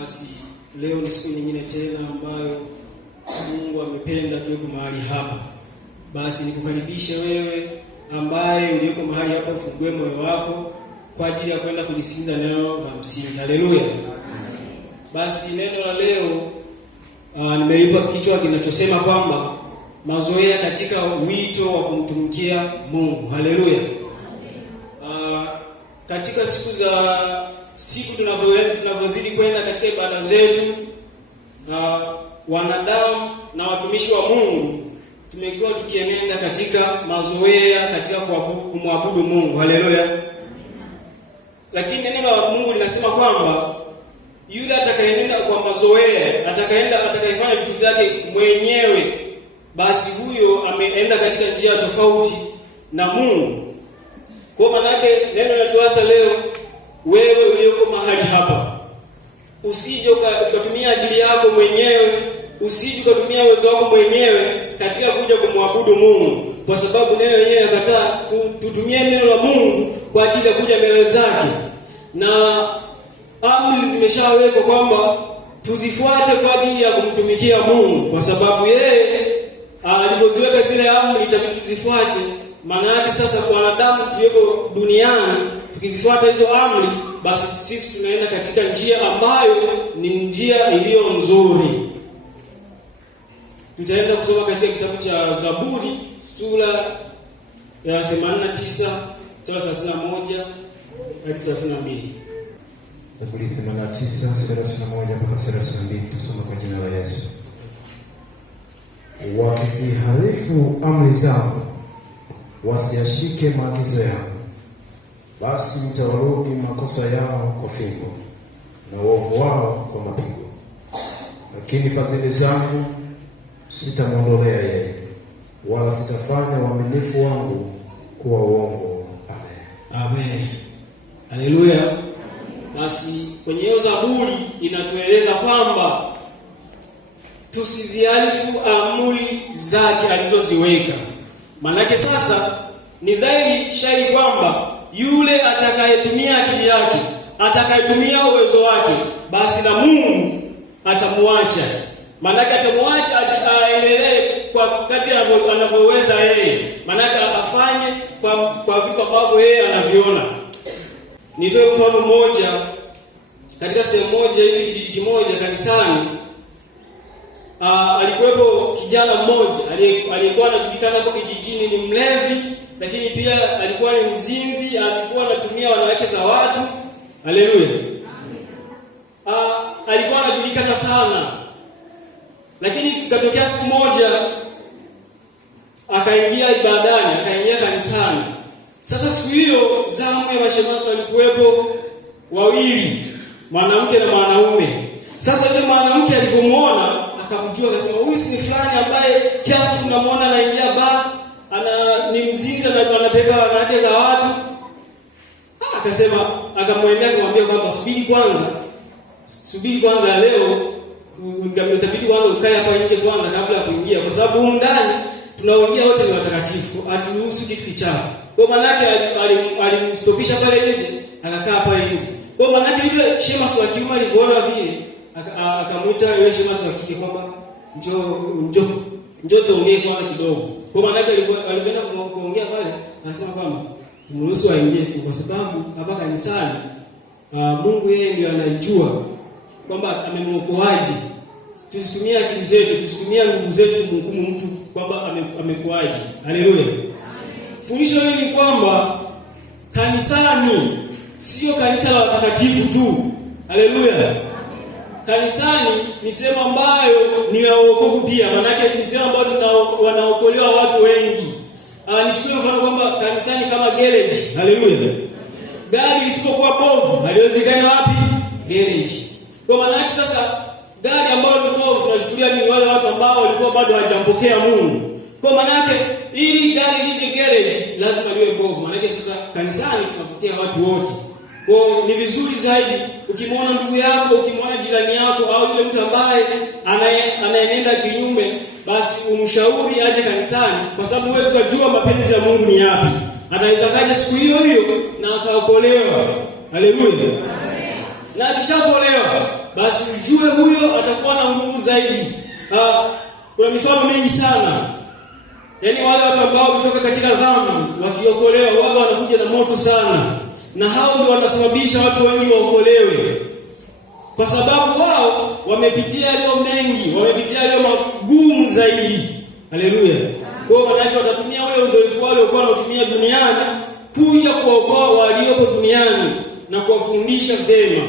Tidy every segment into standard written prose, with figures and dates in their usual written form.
Basi leo ni siku nyingine tena ambayo Mungu amependa tuweko mahali hapa. Basi nikukaribishe wewe ambaye ulioko mahali hapa, ufungue moyo wako kwa ajili ya kwenda kulisikiliza neno la msingi. Haleluya. Basi neno la leo nimelipa kichwa kinachosema kwamba mazoea katika wito wa kumtumikia Mungu. Haleluya. Katika siku tunavyozidi kwenda katika ibada zetu, wanadamu na watumishi wa Mungu tumekuwa tukienenda katika mazoea katika kumwabudu Mungu. Haleluya. Lakini neno la Mungu linasema kwamba yule atakayenenda kwa mazoea, atakayefanya vitu vyake mwenyewe, basi huyo ameenda katika njia tofauti na Mungu. Kwa maana yake neno linatuasa leo, wewe ulioko mahali hapa, usije ukatumia akili yako mwenyewe, usije ukatumia uwezo wako mwenyewe katika kuja kumwabudu Mungu, kwa sababu neno lenyewe linakataa tutumie neno la Mungu kwa ajili ya kuja mbele zake. Na amri zimeshawekwa kwamba tuzifuate kwa ajili ya kumtumikia Mungu, kwa sababu yeye alipoziweka zile amri itabidi tuzifuate. Maana yake sasa kwa wanadamu tulioko duniani, tukizifuata hizo amri, basi sisi tunaenda katika njia ambayo ni njia iliyo nzuri. Tutaenda kusoma katika kitabu cha Zaburi sura ya 89 sura 31 hadi 32. Zaburi 89 sura 31 mpaka 32. Tusome kwa jina la Yesu. Wakiziharifu amri zangu, wasiyashike maagizo yangu, basi nitawarudi makosa yao kwa fimbo na uovu wao kwa mapigo. Lakini fadhili zangu sitamwondolea yeye, wala sitafanya uaminifu wangu kuwa uongo. Amen. Amen. Haleluya. Basi kwenye hiyo Zaburi inatueleza kwamba tusiziharifu amri zake alizoziweka. Manake sasa ni dhahiri shahiri kwamba yule atakayetumia akili yake, atakayetumia uwezo wake, basi na Mungu atamuacha. Manake atamuacha aendelee kwa kadri anavyoweza yeye. Manake afanye kwa vitu ambavyo yeye anaviona. Nitoe mfano mmoja. Katika sehemu moja hivi, kijiji kimoja kanisani, alikuwepo kijana mmoja aliyekuwa anajulikana kwa kijijini ni mlevi, lakini pia alikuwa ni mzinzi, alikuwa anatumia wanawake za watu. Haleluya. Alikuwa anajulikana sana. Lakini katokea siku moja akaingia ibadani, akaingia kanisani. Sasa siku hiyo zamu ya mashemasi walikuwepo wawili, mwanamke na mwanaume. Sasa yule mwanamke alipomuona akamjua, akasema huyu si fulani ambaye kiasi tunamuona anaingia ni mzinzi na anabeba wanawake za watu. Akasema, akamwendea kumwambia kwamba subiri kwanza leo utabidi kwanza ukae hapa nje kwanza kabla ya kuingia, kwa sababu huko ndani tunaoingia wote ni watakatifu, haturuhusu kitu kichafu. Kwa maana yake alimstopisha pale nje, akakaa pale nje. Kwa maana yake yule shemasi wa kiume alipoona vile, akamwita yule shemasi wa kike kwamba njoo tuongee kwa kidogo. Kwa maana yake alipoenda kuongea pale, anasema kwamba tumruhusu aingie tu, kwa sababu hapa kanisani Mungu yeye ndiye anajua kwamba amemwokoaje. Tusitumie akili zetu, tusitumie nguvu zetu kumhukumu mtu kwamba amekuaje. Haleluya. Fundisho hili ni kwamba kanisani sio kanisa la watakatifu tu. Haleluya. Kanisani ni sehemu ambayo ni ya wokovu pia. Maana yake ni sehemu ambayo wanaokolewa watu wengi. Nichukue mfano kwamba kanisani kama garage. Haleluya. Gari lisipokuwa bovu haliwezekani wapi? Garage. Kwa maana yake sasa gari ambalo ni bovu tunashukulia ni wale watu ambao walikuwa bado hawajampokea Mungu. Kwa maana yake ili gari lije garage lazima liwe bovu. Maana yake sasa kanisani tunapokea watu wote. Kwa ni vizuri zaidi ukimwona ndugu yako, ukimwona jirani yako au yule mtu ambaye anaenenda kinyume, basi umshauri aje kanisani, kwa sababu huwezi kujua mapenzi ya Mungu ni yapi. Anaweza kaja siku hiyo hiyo na akaokolewa. Haleluya. Na akishaokolewa, basi ujue huyo atakuwa na nguvu zaidi. Kuna mifano mingi sana. Yaani wale watu ambao kutoka katika dhambi wakiokolewa wao wanakuja na moto sana. Na hao ndio wanasababisha watu wengi waokolewe. Kwa sababu wao wamepitia yaliyo mengi, wamepitia yaliyo magumu zaidi. Haleluya. Kwa hiyo maana watatumia ule uzoefu wao waliokuwa wanatumia duniani kuja kuokoa walioko duniani na kuwafundisha vyema.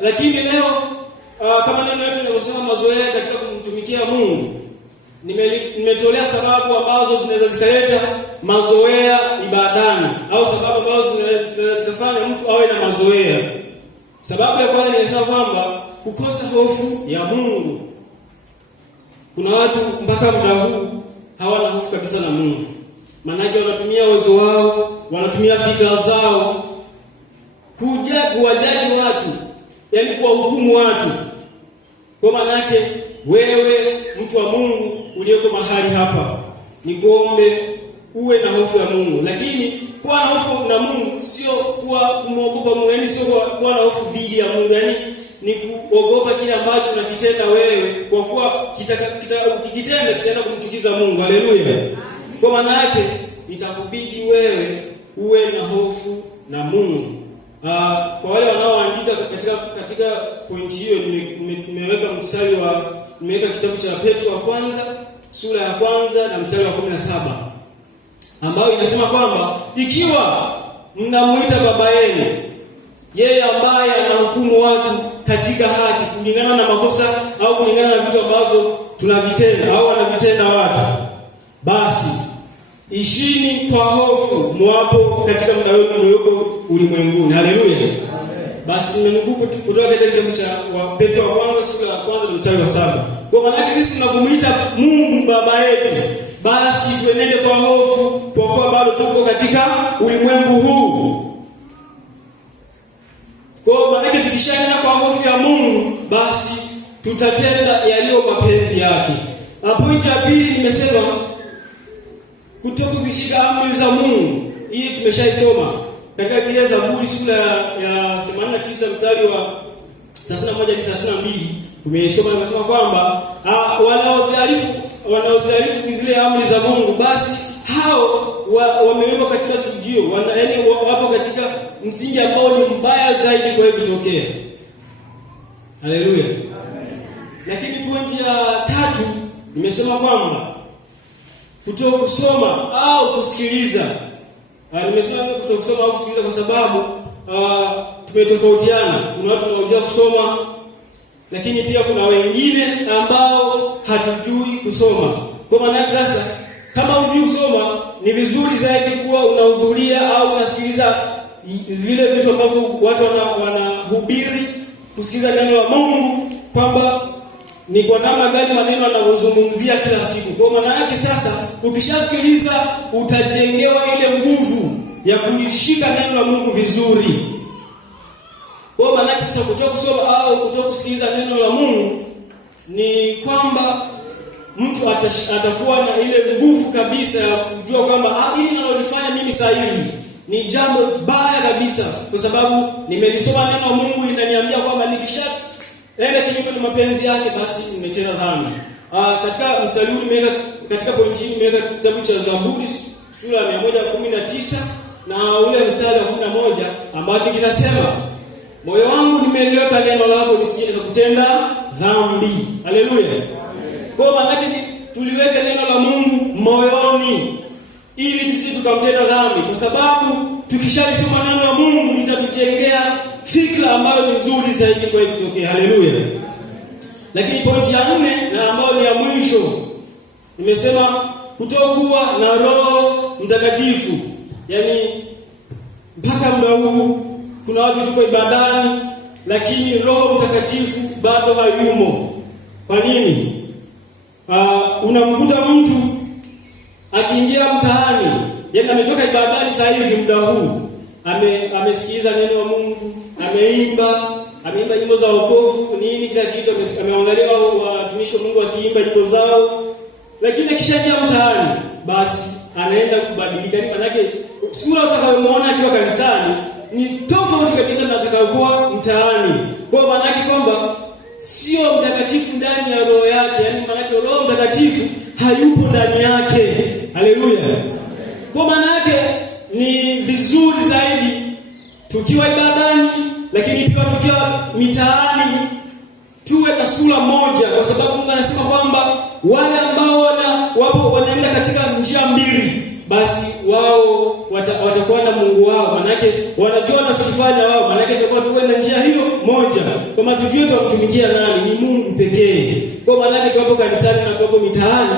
Lakini leo kama neno letu linavyosema mazoea katika kumtumikia Mungu, nimetolea sababu ambazo zinaweza zikaleta mazoea ibadani au sababu ambazo zinaweza zikafanya mtu awe na mazoea. Sababu ya kwanza ni kwamba kukosa hofu ya Mungu. Kuna watu mpaka muda huu hawana hofu kabisa na Mungu. Maana wanatumia uwezo wao, wanatumia fikra zao kuwajaji watu, yaani kuwahukumu watu. Kwa maana yake wewe mtu wa Mungu uliyeko mahali hapa, nikuombe uwe na hofu ya Mungu. Lakini kuwa na hofu na Mungu sio kuwa kumwogopa Mungu, yaani sio kuwa na hofu dhidi ya Mungu, yaani ni kuogopa kile ambacho unakitenda wewe, kwa kuwa ukikitenda kitaenda kumchukiza Mungu. Haleluya. Kwa maana yake itakubidi wewe uwe na hofu na Mungu. Kwa wale wanaoandika katika pointi hiyo, nimeweka kitabu cha Petro wa kwanza sura ya kwanza na mstari wa 17 ambayo inasema kwamba ikiwa mnamuita baba yenu, yeye ambaye anahukumu watu katika haki kulingana na makosa au kulingana na vitu ambavyo tunavitenda au wanavitenda watu, basi ishini kwa hofu mwapo katika muda wenu mlioko ulimwenguni. Haleluya. Basi nimenukuu kutoka katika kitabu cha Petro wa kwanza sura ya kwanza na mstari wa 7. Kwa maana sisi tunapomuita Mungu baba yetu, basi tuenende kwa hofu, kwa kuwa bado tuko katika ulimwengu huu. Kwa maana tukishaenda kwa hofu ya Mungu, basi tutatenda yaliyo mapenzi yake. Pointi ya pili nimesema kutokuzishika amri za Mungu. Hii tumeshaisoma katika Biblia ya Zaburi sura ya 89 mstari wa 31 hadi 32. Tumesoma inasema kwamba wanaodhalifu zile amri za Mungu, basi hao wamewekwa katika chujio, yaani wapo katika msingi ambao ni mbaya zaidi kwa kutokea. Haleluya. Lakini pointi ya tatu nimesema kwamba kutokusoma au kusikiliza. Nimesema kutokusoma au kusikiliza kwa sababu tumetofautiana. Kuna watu wanaojua kusoma, lakini pia kuna wengine ambao hatujui kusoma. Kwa maana sasa kama hujui kusoma, ni vizuri zaidi kuwa unahudhuria au unasikiliza vile vitu ambavyo watu wanahubiri, kusikiliza neno la Mungu kwamba ni kwa namna gani maneno yanazungumzia kila siku. Kwa maana yake sasa ukishasikiliza utajengewa ile nguvu ya kulishika neno la Mungu vizuri. Kwa maana yake sasa kutokusoma au kutokusikiliza neno la Mungu ni kwamba mtu atakuwa na ile nguvu kabisa ya kujua kwamba hili ninalofanya mimi sahihi ni jambo baya kabisa, kwa sababu nimelisoma neno la Mungu linaniambia kwamba nikishaenda kinyume na mapenzi yake, basi nimetenda dhambi. Katika mstari huu nimeweka, katika pointi hii nimeweka kitabu cha Zaburi sura ya 119 na ule mstari wa 11 ambacho kinasema, moyo wangu nimeliweka neno lako nisije nikakutenda dhambi. Haleluya. Kwa maana tuliweke neno la Mungu moyoni ili tusije tukamtenda dhambi, kwa sababu tukishalisoma neno la Mungu litatujengea fikra ambayo ni nzuri zaidi kwa kutokea. Haleluya. Lakini pointi ya 4 na ambayo ni ya mwisho, nimesema kutokuwa na Roho Mtakatifu. Yaani mpaka muda huu kuna watu tuko ibadani lakini Roho Mtakatifu bado hayumo. Kwa nini? Unamkuta mtu akiingia mtaani, yaani ametoka ibadani sasa hivi muda huu, amesikiliza neno la Mungu, ameimba nyimbo za wokovu, nini kila kitu, ameangalia watumishi wa Mungu wakiimba nyimbo zao, lakini akishaingia mtaani basi anaenda kubadilika. Maana yake sura utakayomwona akiwa kanisani ni tofauti kabisa na atakayokuwa mtaani. Kwa maana yake kwamba sio mtakatifu ndani ya roho yake, yaani maana yake Roho Mtakatifu hayupo ndani yake. Haleluya. Kwa maana yake ni vizuri zaidi tukiwa ibadani, lakini pia tukiwa mitaani tuwe na sura moja, kwa sababu Mungu anasema kwamba wale ambao wanaenda katika njia mbili, basi wao watakuwa na Mungu wao. Maana yake wanajua wanachofanya wao, maana yake tutakuwa tuwe na njia hiyo moja, kama tujue tutamtumikia nani, ni Mungu pekee. Kwa maana yake tuwapo kanisani na tuwapo mitaani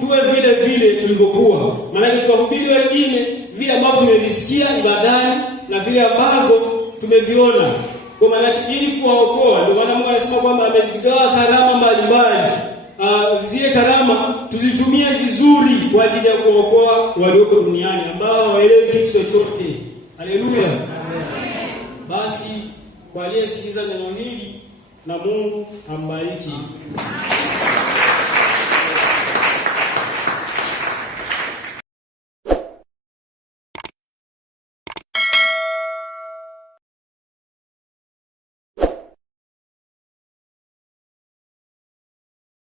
tuwe vile vile tulivyokuwa. Maana yake tuwahubiri wengine vile ambavyo tumevisikia ibadani na vile ambavyo tumeviona. Kwa maana yake ili kuwaokoa, ndio maana Mungu anasema kwamba amezigawa karama mbalimbali. Zile karama tuzitumie vizuri kwa ajili ya kuokoa walioko duniani ambao hawaelewi kitu chochote. Haleluya. Basi kwa aliyesikiza neno hili, na Mungu ambariki.